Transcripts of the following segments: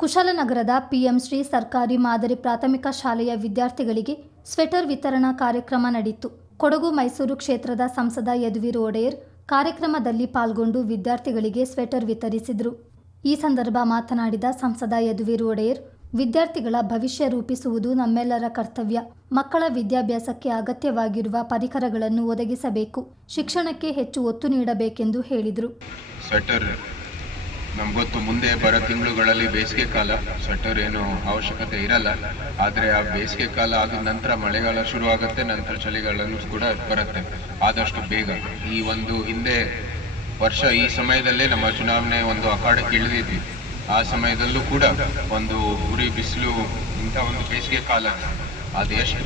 ಕುಶಾಲನಗರದ PM Shri ಸರ್ಕಾರಿ ಮಾದರಿ ಪ್ರಾಥಮಿಕ ಶಾಲೆಯ ವಿದ್ಯಾರ್ಥಿಗಳಿಗೆ ಸ್ವೆಟರ್ ವಿತರಣಾ ಕಾರ್ಯಕ್ರಮ ನಡೆಯಿತು. ಕೊಡಗು ಮೈಸೂರು ಕ್ಷೇತ್ರದ ಸಂಸದ ಯದುವೀರ್ ಒಡೆಯರ್ ಕಾರ್ಯಕ್ರಮದಲ್ಲಿ ಪಾಲ್ಗೊಂಡು ವಿದ್ಯಾರ್ಥಿಗಳಿಗೆ ಸ್ವೆಟರ್ ವಿತರಿಸಿದರು. ಈ ಸಂದರ್ಭ ಮಾತನಾಡಿದ ಸಂಸದ ಯದುವೀರ್ ಒಡೆಯರ್, ವಿದ್ಯಾರ್ಥಿಗಳ ಭವಿಷ್ಯ ರೂಪಿಸುವುದು ನಮ್ಮೆಲ್ಲರ ಕರ್ತವ್ಯ. ಮಕ್ಕಳ ವಿದ್ಯಾಭ್ಯಾಸಕ್ಕೆ ಅಗತ್ಯವಾಗಿರುವ ಪರಿಕರಗಳನ್ನು ಒದಗಿಸಬೇಕು. ಶಿಕ್ಷಣಕ್ಕೆ ಹೆಚ್ಚು ಒತ್ತು ನೀಡಬೇಕೆಂದು ಹೇಳಿದರು. ಸ್ವೆಟರ್ ನಮಗೊತ್ತು, ಮುಂದೆ ಬರೋ ತಿಂಗಳುಗಳಲ್ಲಿ ಬೇಸಿಗೆ ಕಾಲ, ಸ್ವೆಟರ್ ಏನು ಅವಶ್ಯಕತೆ ಇರಲ್ಲ. ಆದರೆ ಆ ಬೇಸಿಗೆ ಕಾಲ ಆಗಿದ ನಂತರ ಮಳೆಗಾಲ ಶುರುವಾಗುತ್ತೆ, ನಂತರ ಚಳಿಗಾಲನೂ ಕೂಡ ಬರುತ್ತೆ. ಆದಷ್ಟು ಬೇಗ ಈ ಒಂದು ಹಿಂದೆ ವರ್ಷ ಈ ಸಮಯದಲ್ಲೇ ನಮ್ಮ ಚುನಾವಣೆ ಒಂದು ಅಖಾಡಕ್ಕೆ ಇಳಿದಿದ್ವಿ. ಆ ಸಮಯದಲ್ಲೂ ಕೂಡ ಒಂದು ಉರಿ ಬಿಸಿಲು, ಇಂಥ ಒಂದು ಬೇಸಿಗೆ ಕಾಲ ಅದು ಎಷ್ಟು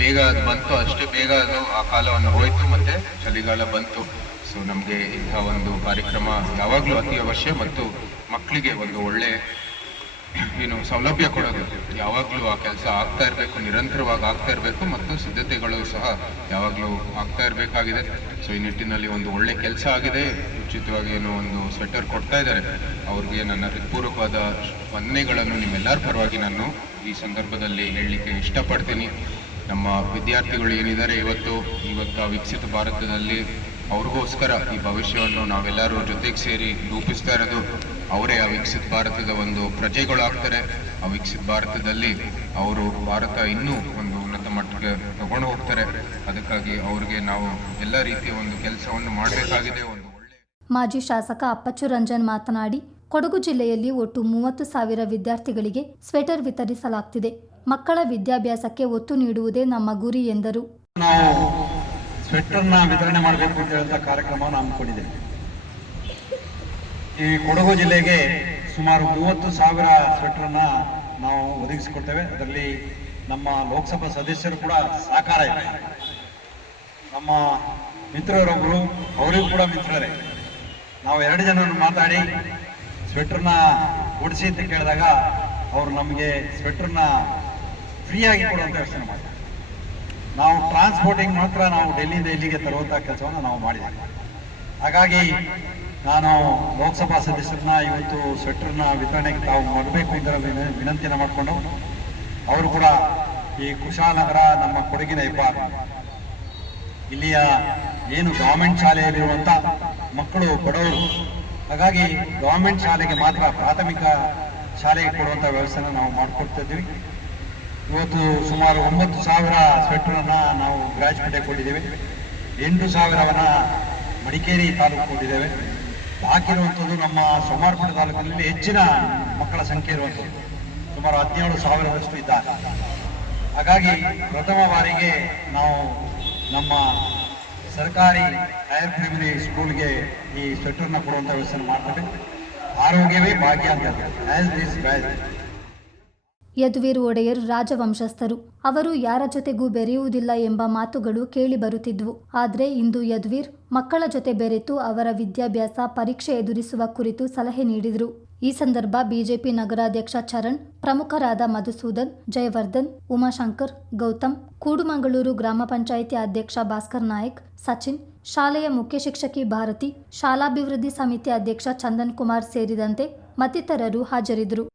ಬೇಗ ಅದು ಬಂತು, ಅಷ್ಟೇ ಬೇಗ ಅದು ಆ ಕಾಲವನ್ನು ಹೋಯಿತು, ಮತ್ತೆ ಚಳಿಗಾಲ ಬಂತು. ಸೊ ನಮಗೆ ಇಂಥ ಒಂದು ಕಾರ್ಯಕ್ರಮ ಯಾವಾಗಲೂ ಅತಿ ಅವಶ್ಯ ಮತ್ತು ಮಕ್ಕಳಿಗೆ ಒಂದು ಒಳ್ಳೆ ಸೌಲಭ್ಯ ಕೊಡೋದು ಯಾವಾಗಲೂ ಆ ಕೆಲಸ ಆಗ್ತಾ ಇರಬೇಕು, ನಿರಂತರವಾಗಿ ಆಗ್ತಾ ಇರಬೇಕು ಮತ್ತು ಸಿದ್ಧತೆಗಳು ಸಹ ಯಾವಾಗಲೂ ಆಗ್ತಾ ಇರಬೇಕಾಗಿದೆ. ಸೊ ಈ ನಿಟ್ಟಿನಲ್ಲಿ ಒಂದು ಒಳ್ಳೆ ಕೆಲಸ ಆಗಿದೆ. ಉಚಿತವಾಗಿ ಒಂದು ಸ್ವೆಟರ್ ಕೊಡ್ತಾ ಇದ್ದಾರೆ. ಅವ್ರಿಗೆ ನನ್ನ ಹೃತ್ಪೂರ್ವಕವಾದ ವಂದನೆಗಳನ್ನು ನಿಮ್ಮೆಲ್ಲರ ಪರವಾಗಿ ನಾನು ಈ ಸಂದರ್ಭದಲ್ಲಿ ಹೇಳಲಿಕ್ಕೆ ಇಷ್ಟಪಡ್ತೀನಿ. ನಮ್ಮ ವಿದ್ಯಾರ್ಥಿಗಳು ಏನಿದ್ದಾರೆ ಇವತ್ತು ವಿಕಸಿತ ಭಾರತದಲ್ಲಿ ಅವ್ರಿಗೋಸ್ಕರ ಈ ಭವಿಷ್ಯವನ್ನು ನಾವೆಲ್ಲರೂ ಜೊತೆಗೆ ಸೇರಿ ರೂಪಿಸ್ತಾ ಇರೋದು. ಅವರೇ ಆ ವಿಕಸಿತ ಭಾರತದ ಒಂದು ಪ್ರಜೆಗಳಾಗ್ತಾರೆ. ಆ ವಿಕಸಿತ ಭಾರತದಲ್ಲಿ ಅವರು ಭಾರತ ಇನ್ನೂ ಒಂದು ಉನ್ನತ ಮಟ್ಟಕ್ಕೆ ತಗೊಂಡು ಹೋಗ್ತಾರೆ. ಅದಕ್ಕಾಗಿ ಅವ್ರಿಗೆ ನಾವು ಎಲ್ಲ ರೀತಿಯ ಒಂದು ಕೆಲಸವನ್ನು ಮಾಡಬೇಕಾಗಿದೆ. ಒಂದು ಒಳ್ಳೆ ಮಾಜಿ ಶಾಸಕ ಅಪ್ಪಚ್ಚು ರಂಜನ್ ಮಾತನಾಡಿ, ಕೊಡಗು ಜಿಲ್ಲೆಯಲ್ಲಿ ಒಟ್ಟು 30,000 ವಿದ್ಯಾರ್ಥಿಗಳಿಗೆ ಸ್ವೆಟರ್ ವಿತರಿಸಲಾಗ್ತಿದೆ. ಮಕ್ಕಳ ವಿದ್ಯಾಭ್ಯಾಸಕ್ಕೆ ಒತ್ತು ನೀಡುವುದೇ ನಮ್ಮ ಗುರಿ ಎಂದರು. ಸ್ವೆಟರ್ನ ವಿತರಣೆ ಮಾಡಬೇಕು ಅಂತ ಹೇಳುವಂಥ ಕಾರ್ಯಕ್ರಮ ಹಮ್ಮಿಕೊಂಡಿದ್ದೇವೆ. ಈ ಕೊಡಗು ಜಿಲ್ಲೆಗೆ ಸುಮಾರು 30,000 ಸ್ವೆಟರ್ನ ನಾವು ಒದಗಿಸಿಕೊಡ್ತೇವೆ. ಅದರಲ್ಲಿ ನಮ್ಮ ಲೋಕಸಭಾ ಸದಸ್ಯರು ಕೂಡ ಸಹಕಾರ ಇದೆ. ನಮ್ಮ ಮಿತ್ರರೊಬ್ಬರು, ಅವರಿಗೂ ಕೂಡ ಮಿತ್ರರೇ. ನಾವು 2 ಜನರನ್ನು ಮಾತಾಡಿ ಸ್ವೆಟರ್ನ ಕೊಡಿಸಿ ಅಂತ ಕೇಳಿದಾಗ ಅವರು ನಮಗೆ ಸ್ವೆಟರ್ನ ಫ್ರೀಯಾಗಿ ಕೊಡುವಂಥ ವ್ಯವಸ್ಥೆ ಮಾಡ್ತಾರೆ. ನಾವು ಟ್ರಾನ್ಸ್ಪೋರ್ಟಿಂಗ್ ಮಾತ್ರ ನಾವು ಡೆಲ್ಲಿಯಿಂದ ಇಲ್ಲಿಗೆ ತರುವಂಥ ಕೆಲಸವನ್ನು ನಾವು ಮಾಡಿದ್ದೇವೆ. ಹಾಗಾಗಿ ನಾನು ಲೋಕಸಭಾ ಸದಸ್ಯರನ್ನ ಇವತ್ತು ಸ್ವೆಟರ್ನ ವಿತರಣೆಗೆ ತಾವು ಮಾಡಬೇಕು ಅಂತ ವಿನಂತಿಯನ್ನು ಮಾಡಿಕೊಂಡು, ಅವರು ಕೂಡ ಈ ಕುಶಾಲನಗರ ನಮ್ಮ ಕೊಡಗಿನ ಹೆಬ್ಬಾಗ, ಇಲ್ಲಿಯ ಏನು ಗವರ್ಮೆಂಟ್ ಶಾಲೆಯಲ್ಲಿರುವಂಥ ಮಕ್ಕಳು ಬಡವರು. ಹಾಗಾಗಿ ಗವರ್ಮೆಂಟ್ ಶಾಲೆಗೆ ಮಾತ್ರ, ಪ್ರಾಥಮಿಕ ಶಾಲೆಗೆ ಕೊಡುವಂಥ ವ್ಯವಸ್ಥೆನ ನಾವು ಮಾಡಿಕೊಡ್ತಿದ್ವಿ. ಇವತ್ತು ಸುಮಾರು 9,000 ಸ್ವೆಟರನ್ನು ನಾವು ಗ್ರಾಜ್ಪೇಟೆಗೆ ಕೊಟ್ಟಿದ್ದೇವೆ. 8,000 ಮಡಿಕೇರಿ ತಾಲೂಕು ಕೊಟ್ಟಿದ್ದೇವೆ. ಬಾಕಿ ಇರುವಂಥದ್ದು ನಮ್ಮ ಸೋಮಾರಪೇಟೆ ತಾಲೂಕಿನಲ್ಲಿ ಹೆಚ್ಚಿನ ಮಕ್ಕಳ ಸಂಖ್ಯೆ ಇರುವಂಥದ್ದು, ಸುಮಾರು 17,000 ಇದ್ದಾರೆ. ಹಾಗಾಗಿ ಪ್ರಥಮ ಬಾರಿಗೆ ನಾವು ನಮ್ಮ ಸರ್ಕಾರಿ ಹೈಯರ್ ಪ್ರೈಮರಿ ಸ್ಕೂಲ್ಗೆ ಈ ಸ್ವೆಟರ್ನ ಕೊಡುವಂಥ ವ್ಯವಸ್ಥೆ ಮಾಡ್ತೇವೆ. ಆರೋಗ್ಯವೇ ಭಾಗ್ಯ ಅಂತ ಆಸ್ ದಿಸ್ ಬ್ಯಾಸ್. ಯದುವೀರ್ ಒಡೆಯರ್ ರಾಜವಂಶಸ್ಥರು. ಅವರು ಯಾರ ಜೊತೆಗೂ ಬೆರೆಯುವುದಿಲ್ಲ ಎಂಬ ಮಾತುಗಳು ಕೇಳಿ ಬರುತ್ತಿದ್ವು. ಆದರೆ ಇಂದು ಯದುವೀರ್ ಮಕ್ಕಳ ಜೊತೆ ಬೆರೆತು ಅವರ ವಿದ್ಯಾಭ್ಯಾಸ, ಪರೀಕ್ಷೆ ಎದುರಿಸುವ ಕುರಿತು ಸಲಹೆ ನೀಡಿದರು. ಈ ಸಂದರ್ಭ ಬಿಜೆಪಿ ನಗರಾಧ್ಯಕ್ಷ ಚರಣ್, ಪ್ರಮುಖರಾದ ಮಧುಸೂದನ್, ಜಯವರ್ಧನ್, ಉಮಾಶಂಕರ್, ಗೌತಮ್, ಕೂಡುಮಂಗಳೂರು ಗ್ರಾಮ ಪಂಚಾಯಿತಿ ಅಧ್ಯಕ್ಷ ಭಾಸ್ಕರ್ ನಾಯಕ್, ಸಚಿನ್, ಶಾಲೆಯ ಮುಖ್ಯ ಶಿಕ್ಷಕಿ ಭಾರತಿ, ಶಾಲಾಭಿವೃದ್ಧಿ ಸಮಿತಿ ಅಧ್ಯಕ್ಷ ಚಂದನ್ ಕುಮಾರ್ ಸೇರಿದಂತೆ ಮತ್ತಿತರರು ಹಾಜರಿದ್ದರು.